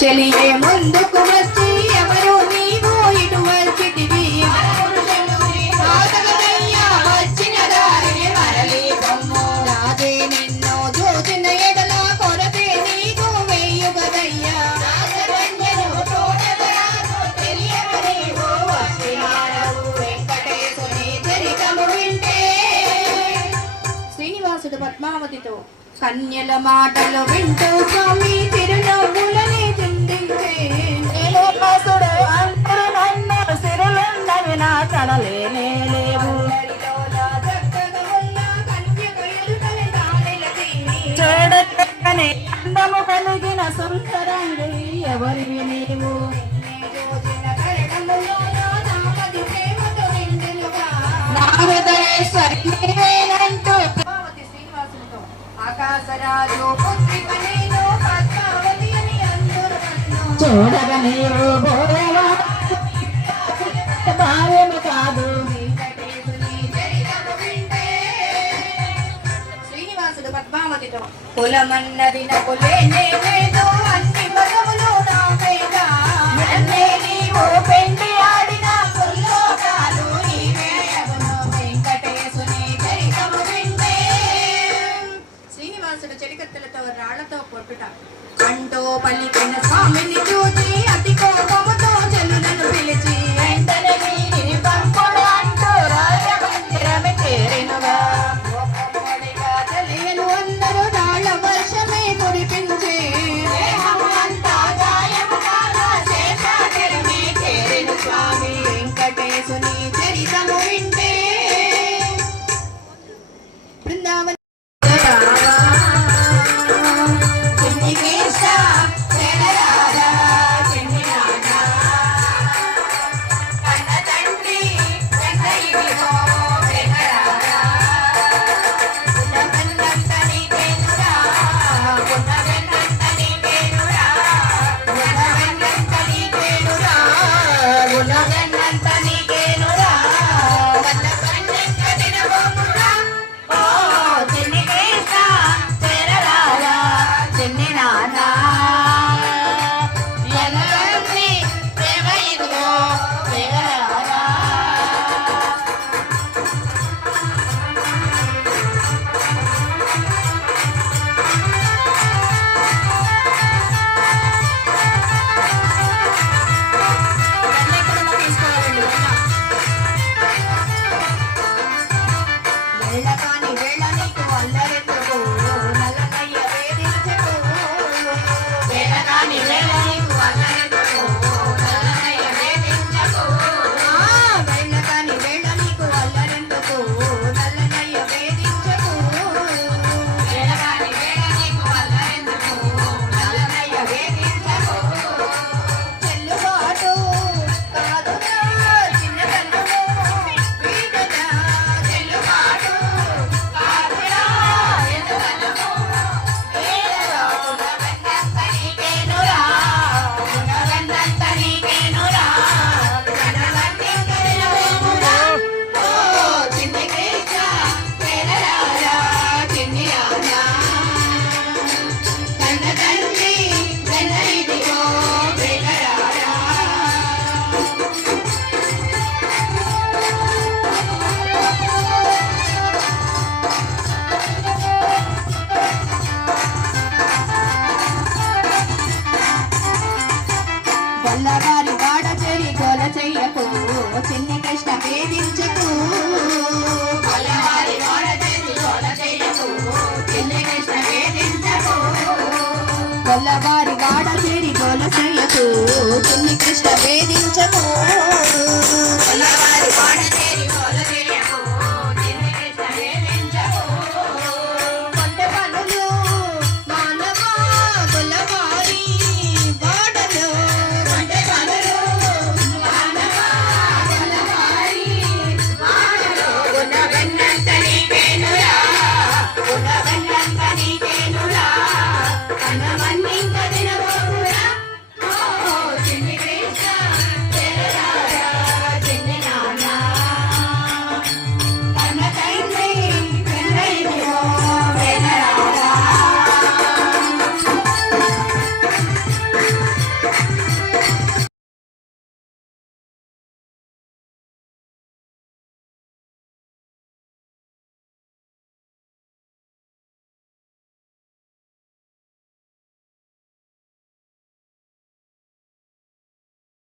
చెలియే ముందుకు వచ్చి ఎవరు నీవు ఇటు వచ్చితివి వచ్చిన దారిని మరలి బొమ్ము రాజే నిన్ను చూసిన ఎడల కొరతే నీకు వెయ్యుగదయ్యా శ్రీనివాసుడు పద్మావతితో కన్యల మాటలు వింటూ స్వామి తిరునవ్వులని చిందించే నా కడలేనే లేవు చూడని అందము కలిగిన సుందరంగి ఎవరివి నీవు నా హృదయేశ్వరినంటూ శ్రీనివాసులతో ఆకాశరాజు పుత్రిక నేను పద్మావతి అని అందరూ చూడగ నీవు భార్యము కాదు. శ్రీనివాసుడు పద్మావతితో కులమన్నది నాకు లేనే లేదు అన్ని పదములు నాకైనా నీవు పెండి ఆడిన పుల్లోకాలు నీవే అగును వెంకటేశుని చరితము వింటే శ్రీనివాసుడు చెలికత్తెలతో రాళ్లతో కొట్టుట అంటూ పలికిన స్వామిని చూచి అతి కోపముతో చెల్లులను పిలిచి వెంటనే నీటిని పంపుడు అంటూ రాజమందిరమే చేరినుగా తెలియను అందరూ రాళ్ల వర్షమే కురిపించే చేరిను స్వామి వెంకటేశుని చరితము వింటే బృందావన వల్లవారి వాడ చెరి గోల చెయ్యకు చిన్ని కృష్ణ వేధించకు